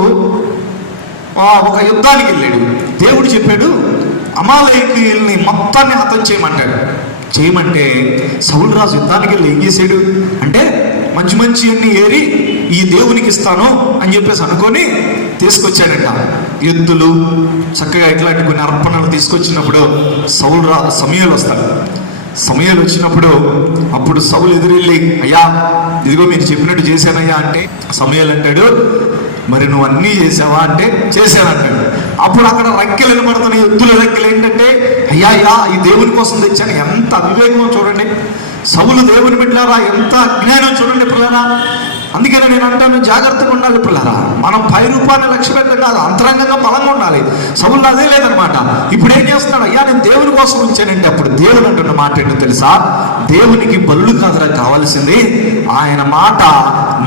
ఒక యుద్ధానికి వెళ్ళాడు. దేవుడు చెప్పాడు అమాలేకీయుల్ని మొత్తాన్ని హతం చేయమంటే సౌలు రాజు యుద్ధానికి వెళ్ళి ఏం చేశాడు అంటే, మంచి అన్ని ఏరి ఈ దేవునికి ఇస్తాను అని చెప్పేసి అనుకొని తీసుకొచ్చాడంట. ఎద్దులు చక్కగా ఇట్లాంటి కొన్ని అర్పణలు తీసుకొచ్చినప్పుడు సమయాలు వస్తాడు. సమయాలు వచ్చినప్పుడు అప్పుడు సౌలు ఎదురెళ్ళి, అయ్యా ఇదిగో మీరు చెప్పినట్టు చేశానయ్యా అంటే, సమయాలు అంటాడు, మరి నువ్వు అన్నీ చేసావా అంటే చేశానంటాడు. అప్పుడు అక్కడ రెక్కలు వినబడుతున్నాయి, ఎద్దుల రెక్కలు. ఏంటంటే, అయ్యా ఈ దేవుని కోసం తెచ్చాను. ఎంత అవివేకమో చూడండి. సౌలు దేవుని బిడ్డలారా, ఎంత అజ్ఞానం చూడండి పిల్లరా. అందుకని నేను అంటాను, జాగ్రత్తగా ఉండాలి పిల్లరా. మనం పై రూపాన్ని లక్ష్య పెట్టడం కాదు, అంతరంగంగా బలంగా ఉండాలి. సౌలు అదే లేదనమాట. ఇప్పుడు ఏం చేస్తున్నాడు? అయ్యా నేను దేవుని కోసం ఉంచానంటే అప్పుడు దేవుడు అంటున్న మాట ఏంటో తెలుసా? దేవునికి బలులు కాదురా కావాల్సింది, ఆయన మాట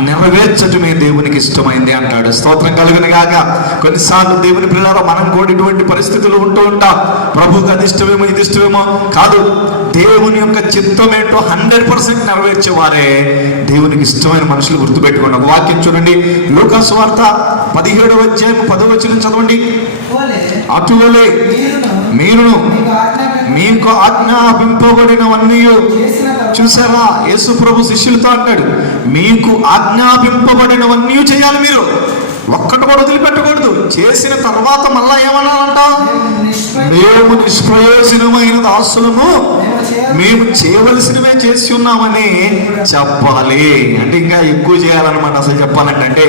నెరవేర్చటమే దేవునికి ఇష్టమైంది అంటాడు. స్తోత్రం కలుగును గాక. కొన్నిసార్లు దేవుని పిల్లరా మనం కూడా ఇటువంటి పరిస్థితులు ఉంటూ ఉంటాం. ప్రభువుకి అది ఇష్టమేమో ఇది ఇష్టమేమో కాదు, దేవుని యొక్క చిత్తం ఏంటో 100% నెరవేర్చేవారే దేవునికి ఇష్టమైన మనుషులు. గుర్తుపెట్టుకోండి. ఒక వాక్యం చూడండి, లూకా సువార్త 17వ అధ్యాయం 10వ వచనం చదవండి. అటువలే మీరును మీకు ఆజ్ఞాపింపబడినవన్నీ, చూసారా యేసు ప్రభు శిష్యులతో అంటాడు, మీకు ఆజ్ఞాపింపబడినవన్నీ చేయాలి. మీరు ఒక్కటి కూడా వదిలిపెట్టకూడదు. చేసిన తర్వాత మళ్ళా ఏమన్నానంట? మేము నిష్ప్రయోజనమైన దాసులము, మేము చేయవలసినవే చేసి ఉన్నామని చెప్పాలి. అంటే ఇంకా ఎక్కువ చేయాలన్నమాట. అసలు చెప్పాలంటే అంటే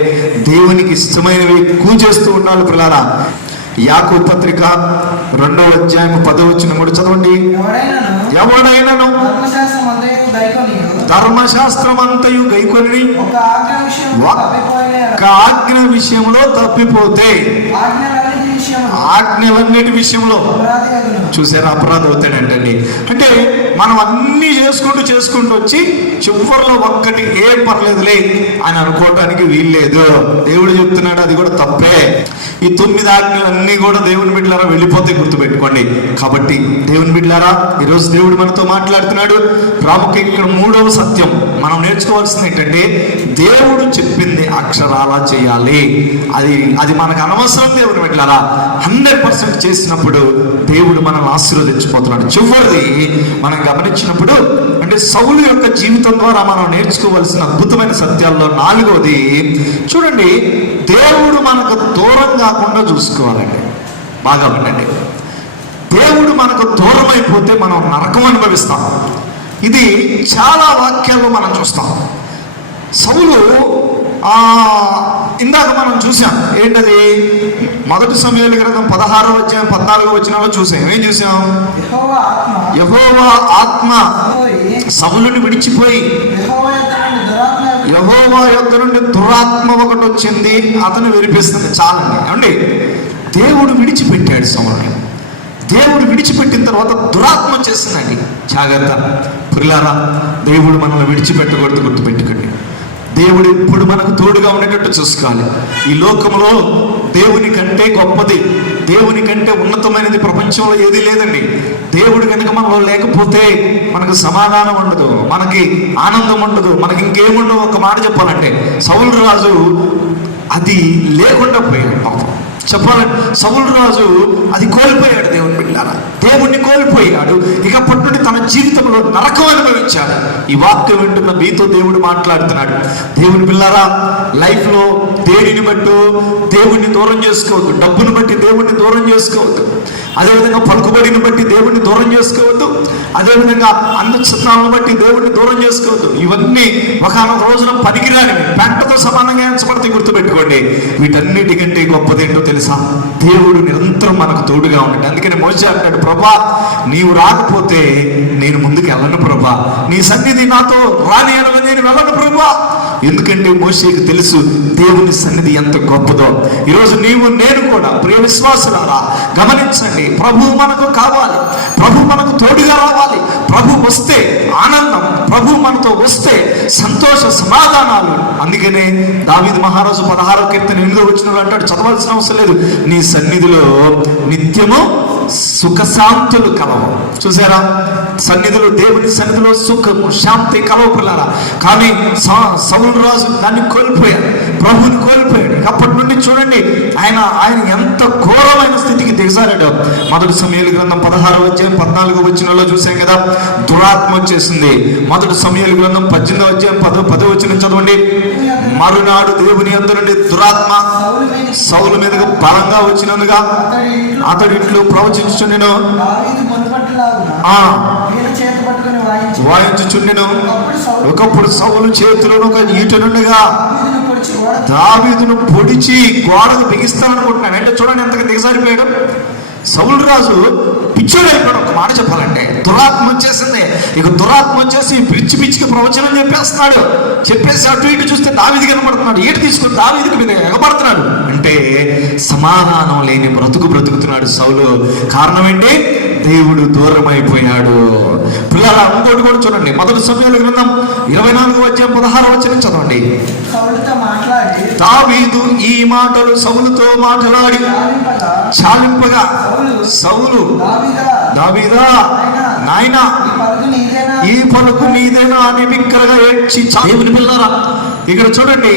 దేవునికి ఇష్టమైనవి ఎక్కువ చేస్తూ ఉండాలి పిల్లారా. యాకోబు పత్రిక 2వ అధ్యాయం 10వ వచనం కూడా చదవండి. ఎవడైనను ధర్మశాస్త్రమంతయు గైకొని ఒక్క ఆజ్ఞ విషయంలో తప్పిపోతే, ఆజ్ఞలన్నిటి విషయంలో చూసారా అపరాధం అవుతాడంటండి. అంటే మనం అన్ని చేసుకుంటూ వచ్చి చివరిలో ఒక్కటి ఏం పర్లేదులే అని అనుకోవటానికి వీల్లేదు. దేవుడు చెప్తున్నాడు, అది కూడా తప్పే. ఈ 9 ఆజ్ఞలన్నీ కూడా దేవుని బిడ్డలారా వెళ్ళిపోతే గుర్తుపెట్టుకోండి. కాబట్టి దేవుని బిడ్డలారా ఈరోజు దేవుడు మనతో మాట్లాడుతున్నాడు. ప్రాముఖ్యంగా ఇక్కడ 3వ సత్యం మనం నేర్చుకోవాల్సింది ఏంటంటే, దేవుడు చెప్పింది అక్షరాలా చేయాలి. అది మనకు అనవసరం. దేవుని బిడ్డలారా 100% చేసినప్పుడు దేవుడు మనల్ని ఆశీర్వదించిపోతున్నాడు. చివరిది మనం గమనించినప్పుడు అంటే సౌలు యొక్క జీవితం ద్వారా మనం నేర్చుకోవాల్సిన అద్భుతమైన సత్యాల్లో 4వది చూడండి, దేవుడు మనకు దూరం కాకుండా చూసుకోవాలండి. బాగా వినండి. దేవుడు మనకు దూరం అయిపోతే మనం నరకం అనుభవిస్తాం. ఇది చాలా వాక్యాల్లో మనం చూస్తాం. సౌలు ఇందాక మనం చూసాం ఏంటది, 1 సమూయేలు గ్రంథం 16వ అధ్యాయం 14వ వచనంలో చూసాం. ఏం చూసాం? యెహోవా ఆత్మ సౌలుని విడిచిపోయి యెహోవా యొద్ద నుండి దురాత్మ ఒకటి వచ్చింది, అతను వినిపిస్తుంది. చాలండి ఏమండి. దేవుడు విడిచిపెట్టాడు సౌలుని. దేవుడు విడిచిపెట్టిన తర్వాత దురాత్మ వచ్చేసిందండి. జాగ్రత్త ప్రియులారా, దేవుడు మనల్ని విడిచిపెట్టకూడదు. గుర్తుపెట్టుకోండి. దేవుడు ఇప్పుడు మనకు తోడుగా ఉండేటట్టు చూసుకోవాలి. ఈ లోకంలో దేవుని కంటే గొప్పది, దేవుని కంటే ఉన్నతమైనది ప్రపంచంలో ఏదీ లేదండి. దేవుడు కనుక మనలో లేకపోతే మనకు సమాధానం ఉండదు, మనకి ఆనందం ఉండదు, మనకి ఇంకేముండవు. ఒక మాట చెప్పాలంటే సౌలు రాజు అది లేకుండా పోయాడు. పాపం చెప్పాలంటే సౌలు రాజు అది కోల్పోయాడు. దేవుని బిడ్డలారా దేవుణ్ణి కోల్పోయాడు. ఇక పట్టుని తన జీవితంలో నరకం అనుభవించాడు. ఈ వాక్యం వింటున్న మీతో దేవుడు మాట్లాడుతున్నాడు. దేవుని బిడ్డలారా లైఫ్లో దేనిని బట్టి దేవుణ్ణి దూరం చేసుకోవద్దు. డబ్బును బట్టి దేవుణ్ణి దూరం చేసుకోవద్దు. అదేవిధంగా పలుకుబడిని బట్టి దేవుణ్ణి దూరం చేసుకోవద్దు. అదేవిధంగా అందచందాలను బట్టి దేవుణ్ణి దూరం చేసుకోవద్దు. ఇవన్నీ ఒకనొక రోజున పనికిరానివి, పెంటతో సమానంగా ఎంచబడితే గుర్తుపెట్టుకోండి. వీటన్నిటికంటే గొప్పదేంటో తెలుసా? దేవుడు నిరంతరం మనకు తోడుగా ఉంటాడు. అందుకని మోషే అంటాడు, ప్రభా నీవు రాకపోతే నేను ముందుకు వెళ్ళను ప్రభా, నీ సన్నిధి నాతో రాని ఎడల నేను వెళ్ళను ప్రభా. ఎందుకంటే మోషేకి తెలుసు దేవుని సన్నిధి ఎంత గొప్పదో. ఈరోజు నీవు నేను కూడా ప్రియ విశ్వాసులారా గమనించండి, ప్రభు మనకు కావాలి, ప్రభు మనకు తోడుగా రావాలి. ప్రభు వస్తే ఆనందం, ప్రభు మనతో వస్తే సంతోష సమాధానాలు. అందుకనే దావీదు మహారాజు 16వ కీర్తన 8వ వచనంలో అంటాడు, చదవాల్సిన అవసరం లేదు, నీ సన్నిధిలో నిత్యము సుఖశాంతులు కలవు. చూసారా, సన్నిధిలో దేవుని సన్నిధిలో సుఖము శాంతి కలవు పిల్లారా. కానీ సౌలు రాజు దాన్ని కోల్పోయాడు, ప్రభువుని కోల్పోయాడు. అప్పటి నుండి చూడండి ఆయన ఎంత ఘోరమైన స్థితికి దిగజారాడు. 1 సమూయేలు గ్రంథం 16వ అధ్యాయం 14వ వచనంలో చూసాం కదా, దురాత్మ వచ్చేసింది. 1 సమూయేలు గ్రంథం 18వ అధ్యాయం 10వ వచనం చదవండి. మరునాడు దేవుని యొద్ద నుండి దురాత్మ సౌలు మీదకు బలంగా వచ్చినందుగా అతడి ఇంట్లో ప్రవచించుచుండెను, వాయించుచుండెను. ఒకప్పుడు సౌలు చేతిలో ఒక ఈటనుండగా దావీదును పొడిచి గోడకు బిగిస్తాననుకుంటున్నాను. అంటే చూడండి ఎంతగా దిగజారిపోయాడు. సౌలు రాజు పిచ్చోడు అయిపోయాడు. ఒక మాట చెప్పాలంటే దురాత్మ వచ్చేసింది. ఇక దురాత్మ వచ్చేసి పిచ్చి పిచ్చికి ప్రవచనం చెప్పేస్తున్నాడు. చెప్పేసి అటు ఇటు చూస్తే దావీదు కనబడుతున్నాడు. ఈట తీసుకుని దావీదుకి మీద ఎగబడుతున్నాడు. అంటే సమాధానం లేని బ్రతుకుతున్నాడు సౌలు. కారణం ఏంటి? దేవుడు దూరం అయిపోయాడు. పిల్లల ఇంకోటి కూడా చూడండి, మొదటి సమయాల గ్రంథం 24:16 చదవండి. దావీదు ఈ మాటలు సౌలుతో మాట్లాడి చాలింపగా సౌలు, దావీదా నాయనా ఈ పలుకు నీదేనా అని బిక్కరగా ఏడ్చి దేవుని పిల్లరా, ఇక్కడ చూడండి,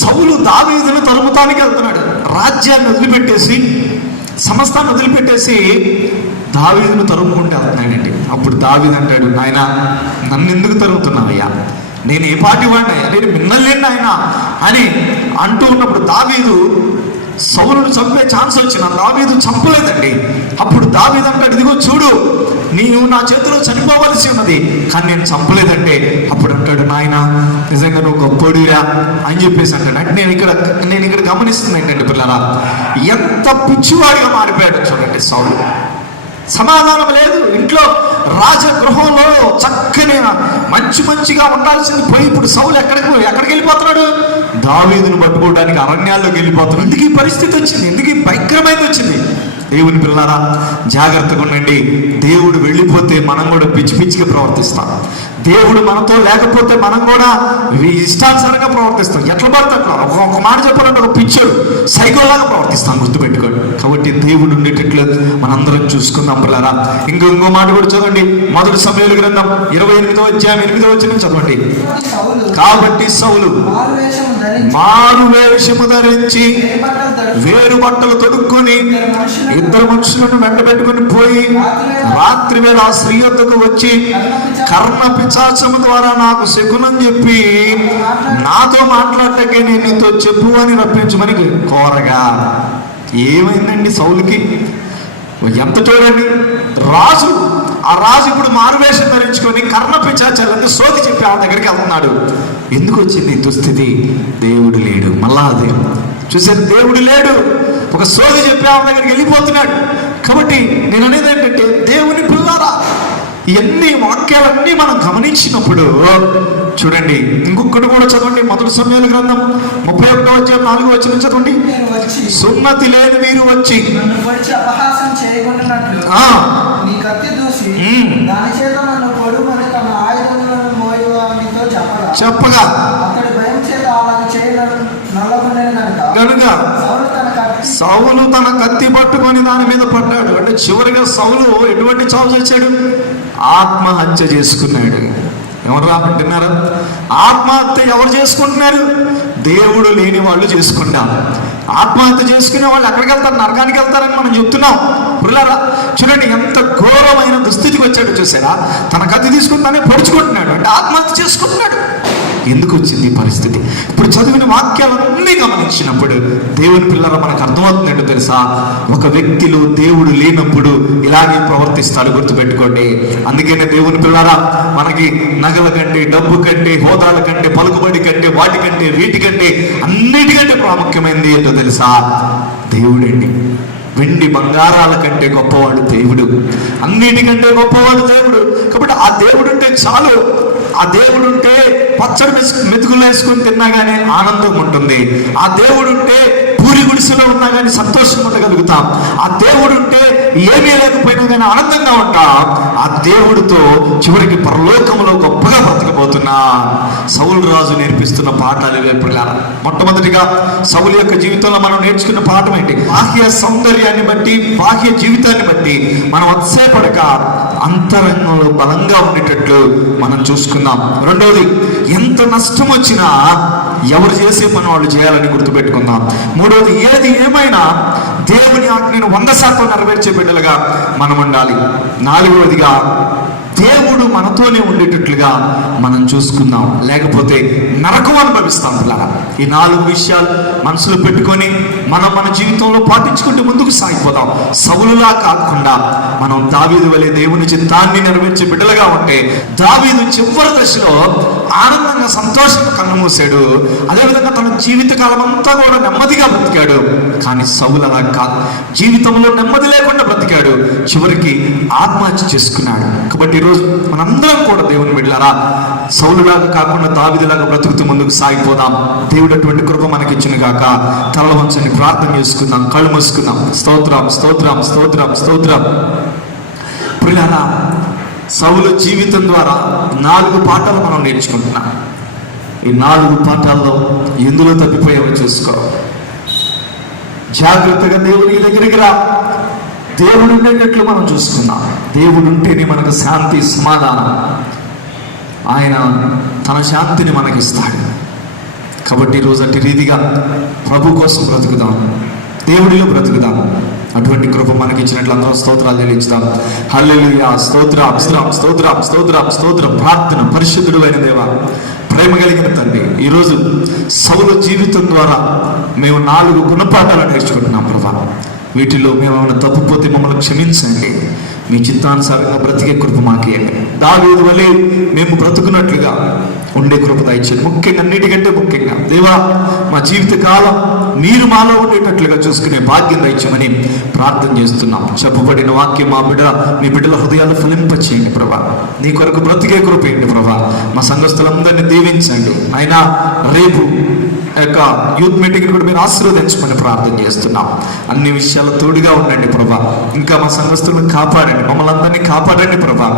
సౌలు దావీదును తరుముతానికి వెళ్తున్నాడు. రాజ్యాన్ని వదిలిపెట్టేసి, సమస్తాన్ని వదిలిపెట్టేసి దావీదును తరుముకుంటే వెళ్తున్నాడండి. అప్పుడు దావీదు అంటాడు, నాయనా నన్ను ఎందుకు తరుముతున్నావయ్యా, నేను ఏ పాటి వాడినయ్యా, నేను మిన్నలేండి ఆయన అని అంటూ ఉన్నప్పుడు దావీదు సౌలును చంపే ఛాన్స్ వచ్చిన దావీదు చంపలేదండి. అప్పుడు దావీదు అంటాడు, ఇదిగో చూడు, నీవు నా చేతిలో చనిపోవలసి ఉన్నది, కానీ నేను చంపలేదంటే అప్పుడు అంటాడు, నాయన నిజంగా నువ్వు గొప్పడిరా అని చెప్పేసి అంటాడు. అంటే నేను ఇక్కడ గమనిస్తున్నా ఏంటంటే పిల్లరా, ఎంత పిచ్చివాడిగా మారిపోయాడు చూడండి సౌలు. సమాధానం లేదు ఇంట్లో. రాజగృహంలో చక్కని మంచిగా ఉండాల్సింది పోయి ఇప్పుడు సౌలు ఎక్కడికి వెళ్ళిపోతున్నాడు? దావీదును పట్టుకోవడానికి అరణ్యాల్లోకి వెళ్ళిపోతున్నాడు. ఎందుకు ఈ పరిస్థితి వచ్చింది? ఎందుకు ఈ భయంకరమైనది వచ్చింది? దేవుని పిల్లారా జాగ్రత్తగా ఉండండి. దేవుడు వెళ్ళిపోతే మనం కూడా పిచ్చిగా ప్రవర్తిస్తాం. దేవుడు మనతో లేకపోతే మనం కూడా ఇష్టానుసారంగా ప్రవర్తిస్తాం. ఎట్లా పడితే అట్లా. ఒక మాట చెప్పాలంటే ఒక పిచ్చోడు సైకోలాగా ప్రవర్తిస్తాం, గుర్తుపెట్టుకోండి. కాబట్టి దేవుడు ఉండేటట్లు మనందరం చూసుకుందాం పిల్లారా. ఇంకో మాట కూడా చదవండి, మొదటి సమయాల గ్రంథం 28:8 చదవండి. కాబట్టి సౌలు మారు వేషము ధరించి వేరు బట్టలు తొడుక్కొని ఇద్దరు మనుషులను వెంట పెట్టుకుని పోయి రాత్రి వేళ ఆ స్త్రీ వద్దకు వచ్చి కర్ణ పిశాచము ద్వారా నాకు శకునం చెప్పి నాతో మాట్లాడటకే నేను నీతో చెప్పు అని రప్పించమని కోరగా. ఏమైందండి సౌలుకి? ఎంత చూడండి, రాజు, ఆ రాజు ఇప్పుడు మారువేషం ధరించుకొని కర్ణ పిశాచాలంటే సోది చెప్పి ఆమె దగ్గరికి వెళ్తున్నాడు. ఎందుకు వచ్చింది దుస్థితి? దేవుడు లేడు. మళ్ళా అదే చూసారు, దేవుడు లేడు. ఒక సోది చెప్పి ఆమె దగ్గరికి వెళ్ళిపోతున్నాడు. కాబట్టి నేను అనేది ఏంటంటే, దేవుని పిల్లారా, ఇవన్నీ వాక్యాలన్నీ మనం గమనించినప్పుడు చూడండి, ఇంకొకటి కూడా చదవండి. మొదటి సమయాల గ్రంథం 31:4 చదవండి. సున్నతి లేని మీరు వచ్చి చెప్పగా కనుక సౌలు తన కత్తి పట్టుకొని దాని మీద పడ్డాడు. అంటే చివరిగా సౌలు ఎటువంటి చావు చేశాడు? ఆత్మహత్య చేసుకున్నాడు. ఎవరు రాబట్టినారా? ఆత్మహత్య ఎవరు చేసుకుంటున్నారు? దేవుడు లేని వాళ్ళు చేసుకుంటారు. ఆత్మహత్య చేసుకునే వాళ్ళు ఎక్కడికి వెళ్తారు? నరకానికి వెళ్తారని మనం చెప్తున్నాం. పిల్లరా చూడండి, ఎంత ఘోరమైన దుస్థితికి వచ్చాడు చూసారా. తన కత్తి తీసుకుని తనే పొడుచుకుంటున్నాడు, అంటే ఆత్మహత్య చేసుకుంటున్నాడు. ఎందుకు వచ్చింది ఈ పరిస్థితి? ఇప్పుడు చదివిన వాక్యాలన్నీ గమనించినప్పుడు దేవుని పిల్లల మనకు అర్థమవుతుందంటే తెలుసా, ఒక వ్యక్తిలో దేవుడు లేనప్పుడు ఇలాగే ప్రవర్తిస్తాడు, గుర్తుపెట్టుకోండి. అందుకనే దేవుని పిల్లరా, మనకి నగల కంటే, డబ్బు కంటే, హోదాల కంటే, పలుకుబడి కంటే, వాటికంటే, వీటికంటే, అన్నిటికంటే ప్రాముఖ్యమైనది ఏంటో తెలుసా? దేవుడండి. వెండి బంగారాల కంటే గొప్పవాడు దేవుడు, అన్నిటికంటే గొప్పవాడు దేవుడు. కాబట్టి ఆ దేవుడు ఉంటే చాలు. ఆ దేవుడు ఉంటే పచ్చడి మెతుకులు వేసుకొని తిన్నా కానీ ఆనందం ఉంటుంది. ఆ దేవుడు ఉంటే పూరి గుడిసెలో ఉన్నా కానీ సంతోషం ఉండగలుగుతాం. ఆ దేవుడు ఉంటే ఏమీ లేకపోయినా కానీ ఆనందంగా ఉంటాం. ఆ దేవుడితో చివరికి పరలోకంలో గొప్పగా బ్రతకబోతున్నా సౌలు రాజు నేర్పిస్తున్న పాఠాలు ఇవే. మొట్టమొదటిగా సౌలు యొక్క జీవితంలో మనం నేర్చుకున్న పాఠం ఏంటి? బాహ్య సౌందర్యాన్ని బట్టి, బాహ్య జీవితాన్ని బట్టి మనం అతిశయపడక అంతరంగంలో బలంగా ఉండేటట్లు మనం చూసుకుందాం. రెండవది, ఎంత నష్టం వచ్చినా ఎవరు చేసే పని వాళ్ళు చేయాలని గుర్తుపెట్టుకుందాం. మూడవది, ఏది ఏమైనా దేవుని ఆజ్ఞను 100% నెరవేర్చే బిడ్డలుగా మనం ఉండాలి. నాలుగవదిగా, దేవుడు మనతోనే ఉండేటట్లుగా మనం చూసుకుందాం, లేకపోతే నరకం అనుభవిస్తాం పిల్లల. ఈ 4 విషయాలు మనసులో పెట్టుకొని మనం మన జీవితంలో పాటించుకుంటూ ముందుకు సాగిపోదాం. సౌలులా కాకుండా మనం దావీదు వలె దేవుని చిత్తాన్ని నెరవేర్చే బిడ్డలుగా ఉంటే, దావీదు చివరి దశలో ఆనందంగా సంతోషంగా కన్నుమూసాడు. అదేవిధంగా తన జీవితకాలం అంతా కూడా నెమ్మదిగా బ్రతికాడు. కానీ సౌలు అలా కాదు, జీవితంలో నెమ్మది లేకుండా బ్రతికాడు, చివరికి ఆత్మహత్య చేసుకున్నాడు. కాబట్టి ఈరోజు మనందరం కూడా దేవుని బిడ్డలారా సౌలులాగా కాకుండా దావీదులాగా బ్రతుకుతూ ముందుకు సాగిపోదాం. దేవుడు అటువంటి కృప మనకి ఇచ్చిన గాక. తల వంచని ప్రార్థన చేసుకుందాం, కళ్ళు మూసుకుందాం. స్తోత్రం స్తోత్రం స్తోత్రం స్తోత్రం. ప్రియులారా, సౌలు జీవితం ద్వారా 4 పాఠాలు మనం నేర్చుకుంటున్నాం. ఈ 4 పాఠాల్లో ఎందులో తప్పిపోయావో చూసుకో. జాగ్రత్తగా దేవునికి దగ్గరికి రా. దేవుడు ఉండేటట్లు మనం చూసుకుందాం. దేవుడు ఉంటేనే మనకు శాంతి, సమాధానం. ఆయన తన శాంతిని మనకిస్తాడు. కాబట్టి ఈరోజు అట్టి రీతిగా ప్రభు కోసం బ్రతుకుదాం, దేవుడిలో బ్రతుకుదాం. అటువంటి కృప మనకి ఇచ్చినట్లు అందరం స్తోత్రాలు చెల్లించుదాం. హల్లెలూయా. స్తోత్రం స్తోత్రం స్తోత్రం స్తోత్రం స్తోత్రం. ప్రార్థన. పరిశుద్ధుడు అయిన దేవా, ప్రేమ కలిగిన తండ్రి, ఈరోజు సౌలు జీవితం ద్వారా మేము 4 గుణపాఠాలు నేర్చుకుంటున్నాం ప్రభా. వీటిలో మేము ఏమైనా తప్పుపోతే మమ్మల్ని క్షమించండి. మీ చిత్తానుసారంగా బ్రతికే కృప మాకేయండి. దావీదు వలె మేము బ్రతుకున్నట్లుగా ఉండే కృప దయచేయండి. ముఖ్యంగా, అన్నిటికంటే ముఖ్యంగా దేవా, మా జీవిత కాలం మీరు మాలో ఉండేటట్లుగా చూసుకునే భాగ్యం దయచేయమని ప్రార్థన చేస్తున్నాం. చెప్పబడిన వాక్యం మీ బిడ్డల హృదయాలు ఫలింపచేయండి ప్రభా. నీ కొరకు బ్రతికే కృప ఏంటి ప్రభా. మా సంఘస్థులందరినీ దీవించండి. అయినా రేపు యొక్క యూత్ మీటింగ్ కూడా మీరు ఆశీర్వదించమని ప్రార్థన చేస్తున్నాం. అన్ని విషయాలు తోడుగా ఉండండి ప్రభా. ఇంకా మా సంఘస్థులను కాపాడండి, మమ్మల్ని అందరినీ కాపాడండి ప్రభా.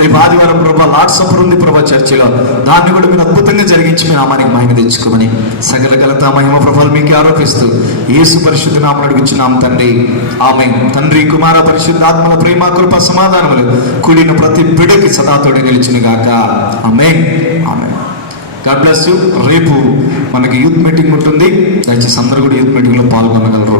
రేపు ఆదివారం ప్రభా లార్డ్స్ సపర్ ఉంది ప్రభా చర్చిలో. దాన్ని కూడా మీరు అద్భుతంగా జరిగించి మీ నామానికి మహిమ తెచ్చుకోమని సకల ఘనత మహిమ ప్రభావాలు మీకు ఆరోపిస్తూ యేసు పరిశుద్ధ నామమున అడుగుచున్నాం తండ్రి. ఆమేన్. తండ్రి, కుమార, పరిశుద్ధాత్మల ప్రేమ, కృప, సమాధానములు కూడిన ప్రతి బిడ్డకి సదా తోడు నిలిచును గాక. Amen. Amen. God bless you. రేపు మనకి యూత్ మీటింగ్ ఉంటుంది. దయచేసి అందరూ కూడా యూత్ మీటింగ్లో పాల్గొనగలరు.